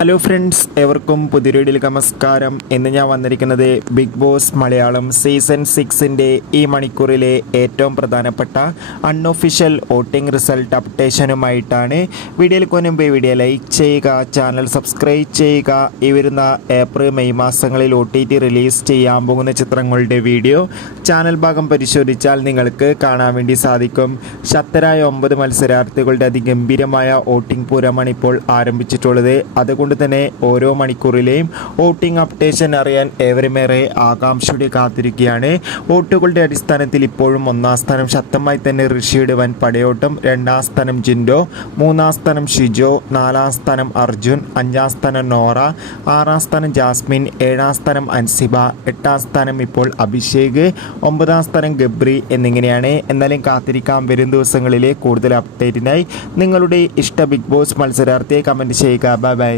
Hello friends, എവർക്കും പുതിയൊരു വീഡിയോയിലേക്ക് നമസ്കാരം. ഇന്ന് ഞാൻ വന്നിരിക്കുന്നത് ബിഗ് ബോസ് മലയാളം സീസൺ 6ൻ്റെ ഈ മണിക്കൂറിലെ ഏറ്റവും പ്രധാനപ്പെട്ട അൺഒഫീഷ്യൽ വോട്ടിംഗ് റിസൾട്ട് അപ്ഡേഷനുമായിട്ടാണ്. വീഡിയോയിൽ മുൻപ് വീഡിയോ ലൈക്ക് ചെയ്യുക, ചാനൽ സബ്സ്ക്രൈബ് ചെയ്യുക. ഈ വരുന്ന ഏപ്രിൽ മെയ് മാസങ്ങളിൽ OTT റിലീസ് ചെയ്യാൻ പോകുന്ന ചിത്രങ്ങളുടെ വീഡിയോ ചാനൽ ഭാഗം പരിശോധിച്ചാൽ നിങ്ങൾക്ക് കാണാൻ വേണ്ടി സാധിക്കും. ശക്തരായ 9 മത്സരാർത്ഥികളുടെ അതിഗംഭീരമായ വോട്ടിംഗ് പൂരമാണ് ഇപ്പോൾ ആരംഭിച്ചിട്ടുള്ളത്. അതുകൊണ്ട് തന്നെ ഓരോ മണിക്കൂറിലെയും വോട്ടിംഗ് അപ്ഡേഷൻ അറിയാൻ ഏവരുമേറെ ആകാംക്ഷയോടെ കാത്തിരിക്കുകയാണ്. വോട്ടുകളുടെ അടിസ്ഥാനത്തിൽ ഇപ്പോഴും 1-ാം സ്ഥാനം ശക്തമായി തന്നെ ഋഷിയുടെ വൻ പടയോട്ടം, 2-ാം സ്ഥാനം ജിൻഡോ, 3-ാം സ്ഥാനം ഷിജോ, 4-ാം സ്ഥാനം അർജുൻ, 5-ാം സ്ഥാനം നോറ, 6-ാം സ്ഥാനം ജാസ്മിൻ, 7-ാം സ്ഥാനം അൻസിബ, 8-ാം സ്ഥാനം ഇപ്പോൾ അഭിഷേക്, 9-ാം സ്ഥാനം ഗബ്രി എന്നിങ്ങനെയാണ്. എന്നാലും കാത്തിരിക്കാം വരും ദിവസങ്ങളിലെ കൂടുതൽ അപ്ഡേറ്റിനായി. നിങ്ങളുടെ ഇഷ്ട ബിഗ് ബോസ് മത്സരാർത്ഥിയെ കമൻറ്റ് ചെയ്യുക. Bye bye.